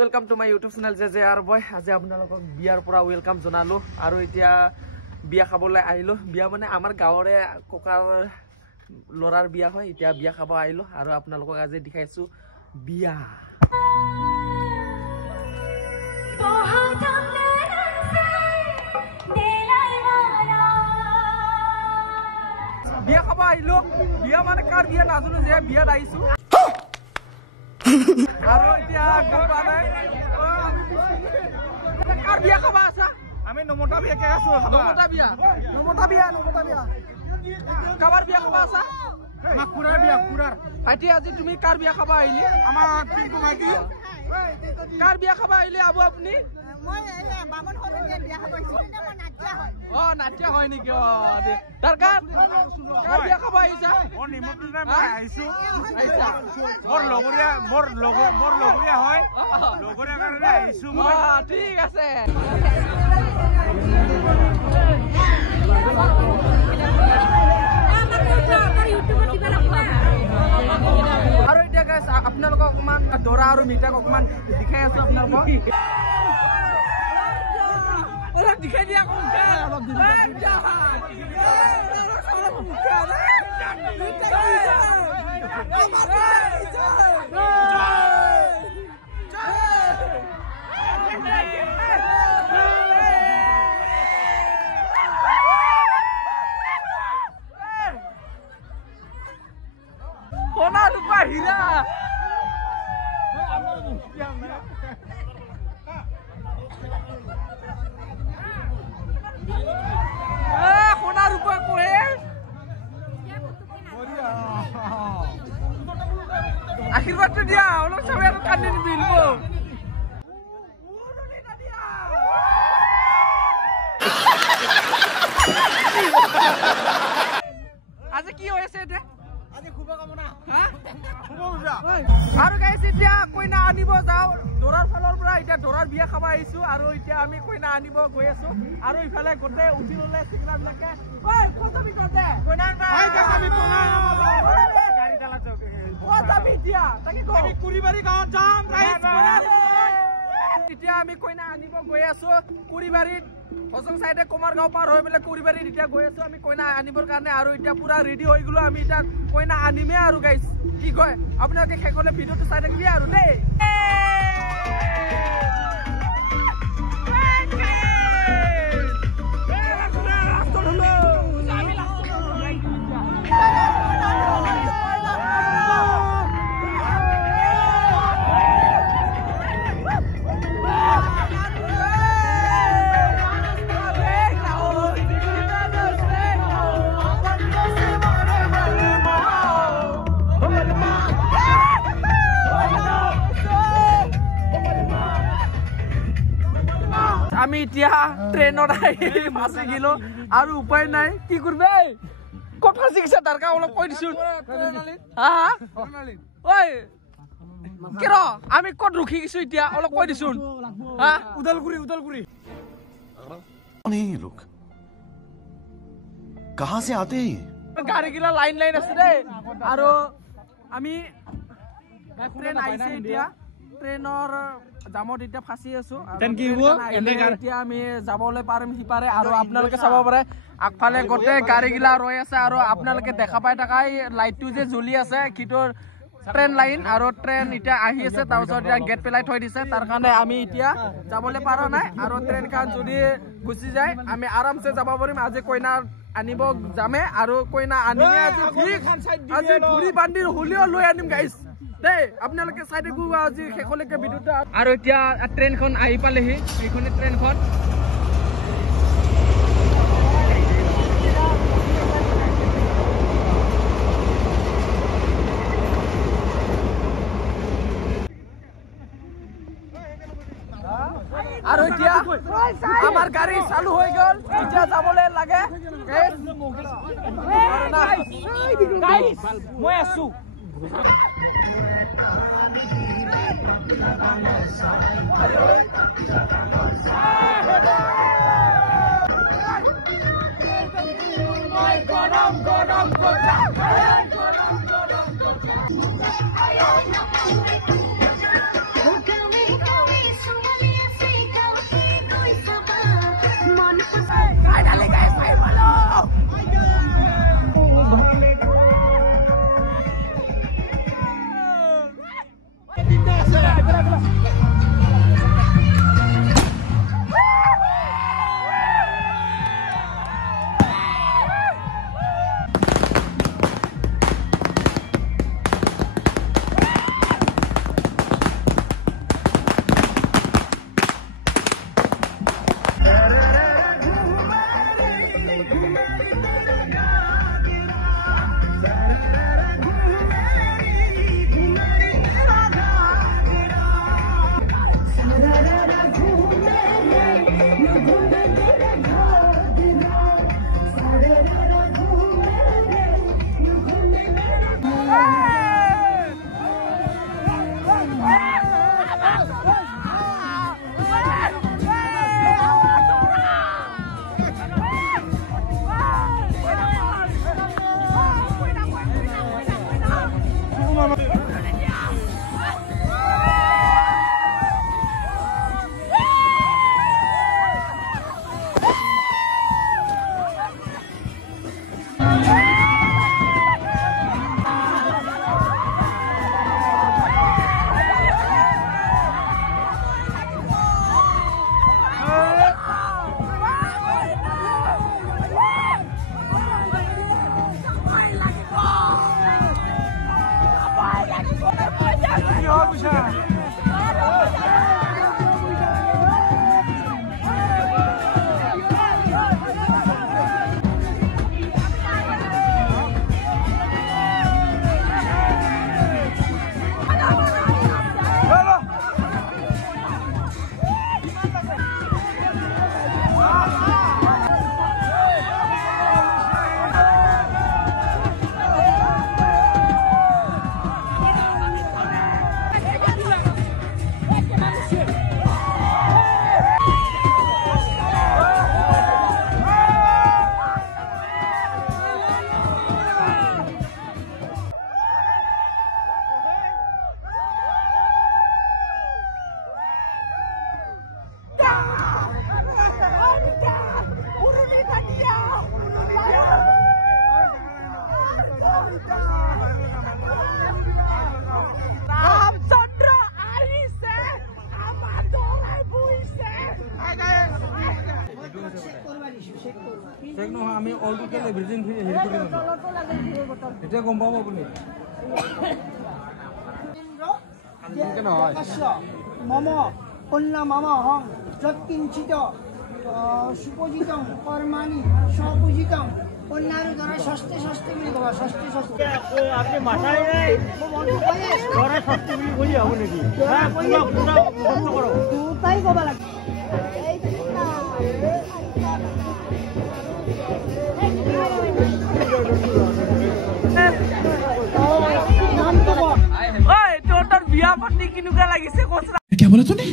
welcome to my YouTube channel JJR boy आज আপোনালোকক বিয়াৰ পৰা ওয়েলকাম জনালো আৰু এতিয়া বিয়া খাবলৈ আহিলো বিয়া মানে আমাৰ গাঁৱৰে কোকাৰ লৰাৰ বিয়া হয় এতিয়া বিয়া খাব আহিলো আৰু আপোনালোকক আজি দেখাইছো বিয়া বিয়া খাব আহিলো বিয়া মানে কাৰ বিয়া নাজানো যে বিয়াত আহিছো আৰু এতিয়া গবা নাই কাৰ বিয়া খাবা আছা আমি নমতা বিয়া কে আছো নমতা বিয়া কাবাৰ বিয়া খাবা আছা মাকুৰাৰ বিয়া কুৰাৰ ভাইটি আজি তুমি কাৰ বিয়া খাবা আহিলি আমাৰ পিংকু ভাইটি কাৰ বিয়া খাবা আহিলি আবু আপুনি মই বামন হৰকে বিয়া খাবা আহিছো মই নাচিয়া হয় নাচিয়া হয় নেকি দৰকাৰ কাৰ বিয়া খাবা আহিছা নিমন্ত্ৰণে মই আহিছো মোৰ লগৰীয়া হয় লগৰীয়া কাৰণে আহিছো ঠিক আছে আৰু এতিয়া গাইস আপোনালোকক অকমান দৰা আৰু মিঠাক অকমান দেখাই আছো আপোনালোকক অলপ দেখাই দিয়া সোনা রূপা হীরা সোনা রূপা কয়ে আশীর্বাদ দিয়া অলপ সবাই আর কান্দি দিলব আজি কি হয়েছে এটা আৰু গাইছ এতিয়া কইনা আনিব যাও দৰাৰ ফালৰ পৰা এতিয়া দৰাৰ বিয়া খাব আহিছো আৰু এতিয়া আমি কইনা আনিব গৈ আছো আৰু ইফালে গোটে উঠি ললে সিগৰা বিলাকে ওই কোথাবি কোতে কইনা নাই আমি কইনা গাড়ী ডালা যাও কোথাবি দিয়া তাকে কো আমি কুৰিবাৰী গাঁৱত যাম গাইছ এতিয়া আমি কইনা আনিব গৈ আছো কুৰিবাৰীত হসং সাইডে কুমাৰ গাঁও পাৰ হৈ বলে কুৰিবাৰীত এতিয়া গৈ আছো আমি কইনা আনিবৰ কাৰণে আৰু এতিয়া পুৰা ৰেডি হৈ গলো আমি এতিয়া কইনা আনিমে আৰু গাইছ কি কয় আপোনালোকে খেকলে ভিডিওটো চাই থাকিবি আৰু দেই আমি এতিয়া ট্ৰেইনত আহি ফাঁচি গেলো আৰু উপায় নাই কি কৰবে কত ফাঁসি গেছে দৰকাৰ অলপ কৈ দিছুন ওই কেৰ আমি কত ৰখি গেছো এতিয়া অলপ কৈ দিছুন উদালগুৰি कौन है ये लोग कहां से आते हैं গাড়ী গিলা লাইন আছে দে আৰু আমি ট্ৰেইন আইছে এতিয়া ট্ৰেইনৰ জামত এতিয়া ফাঁসি আছো এতিয়া আমি যাবলৈ পাৰিম সিপাৰে আৰু আপোনালোকে চাব পাৰে আগফালে গোটে গাড়ী গিলা ৰৈ আছে আৰু আপোনালোকে দেখা পাই থাকাই লাইটটো যে জ্বলি আছে কিটোৰ ট্ৰেইন লাইন আৰু ট্ৰেইন এতিয়া আহি আছে তাৰপিছত এতিয়া গেট পেলাই থৈ দিছে তাৰ কাৰণে আমি এতিয়া যাবলৈ পৰা নাই আৰু ট্ৰেইনখন যদি গুচি যায় আমি আৰামছে যাব পাৰিম আজি কইনা আনিব যামে আৰু কইনা আনিলে আজি ঘূৰি বান্ধি হলিও লৈ আনিম গাইছ দেই আপোনালোকে চাই দেখো আজি শেষলৈকে ভিডিওটো আৰু এতিয়া ট্ৰেইনখন আহি পালেহি এইখনে ট্ৰেইনখন আৰু এতিয়া আমাৰ গাড়ী চালু হৈ গল এতিয়া যাবলৈ লাগে মই আছো নহয় আমি অলটো কেলে ভিজিং হেৰি কৰিম এতিয়া গম পাব আপুনি মম কন্যা মামা হং যৎকিঞ্চিত সুপজিতং কর্মাণি স্বপূজিতং কন্যার দ্বারা ষষ্ঠে ষষ্ঠে বুলি কবা ষষ্ঠে ষষ্ঠে আপনি মাথায় নাই ধরে ষষ্ঠী বুলি কই হব নেকি পুরা পুরা মুখস্থ করো দুটাই কবা লাগে ओए তোর বিয়া পাতি কিনুকা লাগিছে কোসরা কি বলা তুমি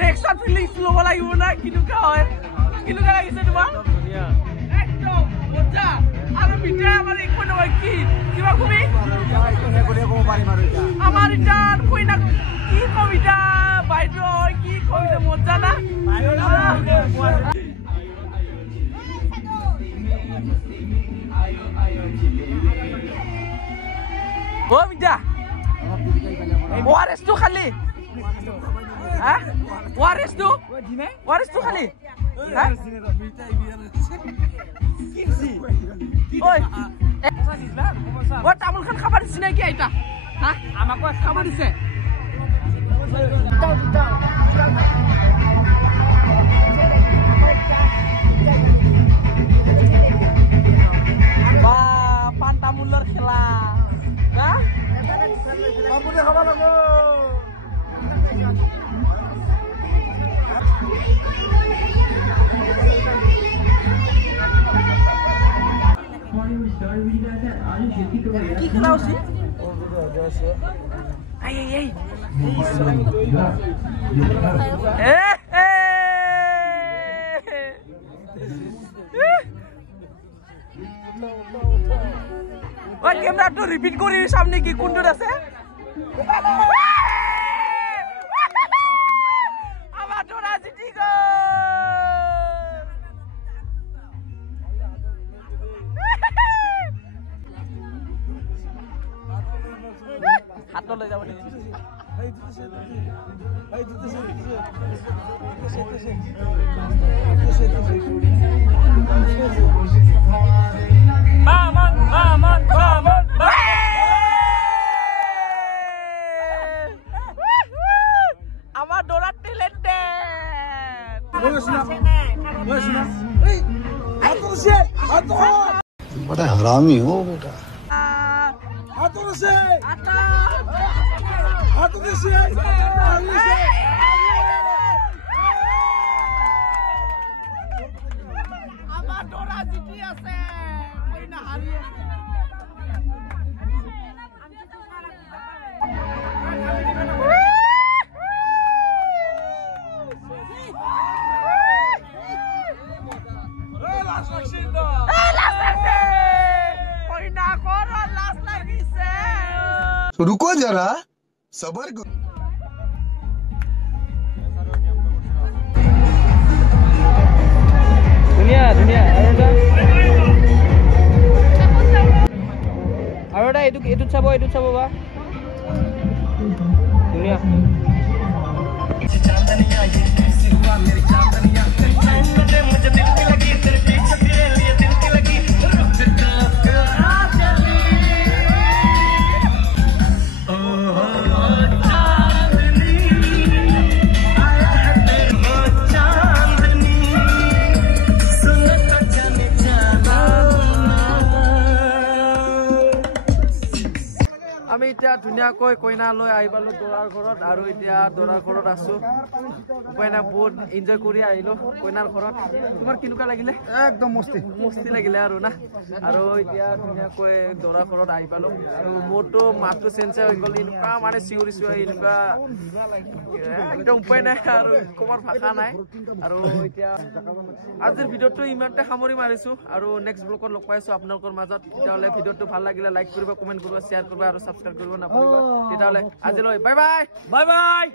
নেক্সট ফিলিংস লব লাগিব না কিনুকা হয় কিনুকা লাগিছে তোমার ধুনিয়া একদম মজা আর বিটা আমার একো নয় কি কিবা কবি আমার এটা কইনা কি কবিতা বাইটো কি কবিতা মজা না ও বিটা ওয়ারেস তো খালি হ্যাঁ ওয়ারেস তো খালি হ্যাঁ ওই ও তামুল খান খাবার দিছ নাকি এটা হ্যাঁ আমাকে খাবার দিছে বা পান তামুলের খেলা হ্যাঁ আপুনি খাব লাগিব কি খেলা হচ্ছে এই এই ওই ক্যামেরাটো রিপিট করি সামনে কি কোনটো আছে আমার তোরা জিতি গো হাতটো লৈ যাব নেকি আমার ডোরা टैलेंटेड बड़ा हरामी हो बेटा হাতত আছে आता হাতত আছে আমার ডোরা জিতি আছে কই না হারি আছে रुको जरा सबर करो ধুনিয়া ধুনিয়া আৰু এটা এইটো চাব বা ধুনিয়া আমি এতিয়া ধুনীয়াকৈ কইনা লৈ আহিবালো দৰাৰ ঘৰত আৰু এতিয়া দৰাৰ ঘৰত আছো কইনা বহুত এনজয় কৰি আহিলো কইনাৰ ঘৰত তোমাৰ কেনেকুৱা লাগিলে একদম মস্তি লাগিলে আৰু না আৰু এতিয়া ধুনীয়াকৈ দৰাৰ ঘৰত আহি পালো আৰু মোৰতো মাতটো চেঞ্জ হৈ গ'ল এনেকুৱা মানে চিঞৰিছো এনেকুৱা একদম উপায় নাই আৰু ক'বৰ ভাষা নাই আৰু এতিয়া আজিৰ ভিডিঅ'টো ইমানতে সামৰি মাৰিছো আৰু নেক্সট ব্লগত লগ পাইছো আপোনালোকৰ মাজত তেতিয়াহ'লে ভিডিঅ'টো ভাল লাগিলে লাইক কৰিব কমেণ্ট কৰিব শ্বেয়াৰ কৰিব আৰু সাবস্ক্ৰাইব কৰিব নাপাহৰিব তেতিয়াহ'লে আজিলৈ বাই বাই